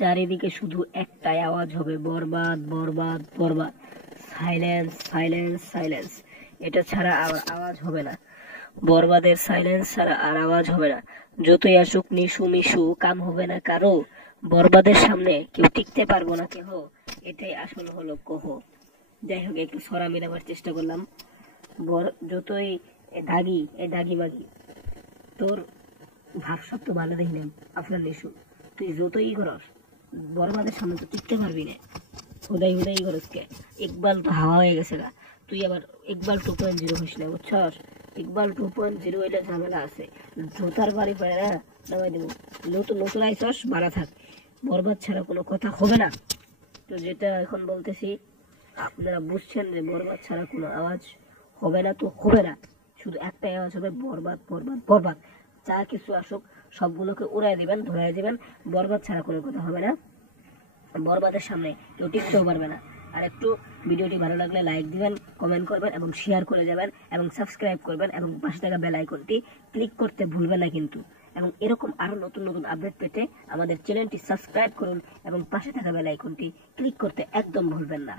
চারিদিকে শুধু একটাই আওয়াজ হবে, বরবাদ বরবাদ বরবাদ, সাইলেন্স সাইলেন্স সাইলেন্স। এটা ছাড়া আর আওয়াজ হবে না। বরবাদের সাইলেন্স ছাড়া আর আওয়াজ হবে না। যতই আসুক নিশু মিশু, কাম হবে না কারো। বরবাদের সামনে কেউ টিকতে পারবো না কেহ। এটাই আসল হলো কহ। যাই হোক, একটু সরা মেলাবার চেষ্টা করলাম। যতই এ দাগি মাগি, তোর ভাবসাব তো ভালো দেখলাম। আপনার নিশু, তুই যতই করস, বরবাদের সামনে তো টিকতে পারবি না। হুদাই হুদাই করস কে? ইকবাল তো হাওয়া হয়ে গেছে গা। তুই আবার ইকবাল 2.0 হইস না, বুঝছস? ইকবাল 2.0 হইলে ঝামেলা আছে। জোতার বাড়ি পড়ে না, নামাই দেবো। নতুন নতুন আইসস, বাড়া থাক। বরবাদ ছাড়া কোনো কথা হবে না। তো যেটা এখন বলতেছি, আপনারা বুঝছেন যে বরবাদ ছাড়া কোনো আওয়াজ হবে না, তো হবে না। শুধু একটাই আওয়াজ হবে, বরবাদ বরবাদ বরবাদ। যা কিছু আসুক সবগুলোকে উড়াই দিবেন, ধরাই দিবেন। বরবাদ ছাড়া কোনো কথা হবে না। বরবাদের সামনে কেউ টিকতেও পারবে না। আর একটু ভিডিওটি ভালো লাগলে লাইক দিবেন, কমেন্ট করবেন এবং শেয়ার করে যাবেন এবং সাবস্ক্রাইব করবেন এবং পাশে থাকা বেল আইকনটি ক্লিক করতে ভুলবেন না কিন্তু। এবং এরকম আরো নতুন নতুন আপডেট পেতে আমাদের চ্যানেলটি সাবস্ক্রাইব করুন এবং পাশে থাকা বেল আইকনটি ক্লিক করতে একদম ভুলবেন না।